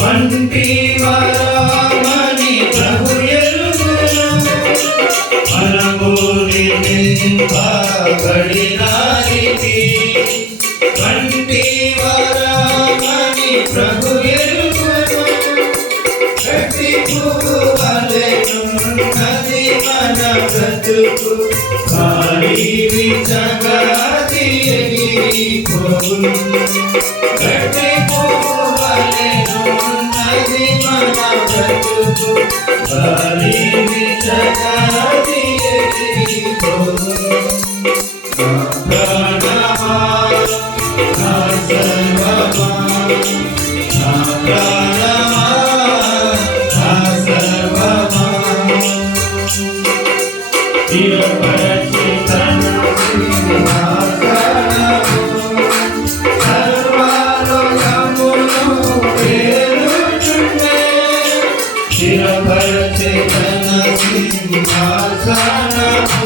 వంటి వరమని ప్రభు ఎరుగును మనము నిర్మింపబడినానికి వంటి వరమని ప్రభు ఎరుగును గట్టి పువ్వు వలెనున్నది మన బ్రతుకు గాలి వీచగాది ఎగిరిపోవును గట్టి పువ్వు వలెనున్నది మన బ్రతుకు గాలి వీచగాది ఎగిరిపోవును నా ప్రాణమా నా సర్వమా నా ప్రాణమా నా సర్వమా స్థిరపరచి తన సింహాసనము సర్వలోకమును ఏలుచుండే స్థిరపరచి తన సింహాసనము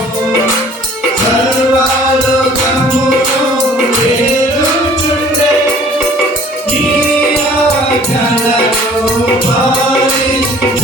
సర్వలోకమును ఏలుచుండే నీ ఆజ్ఞలను పాలించు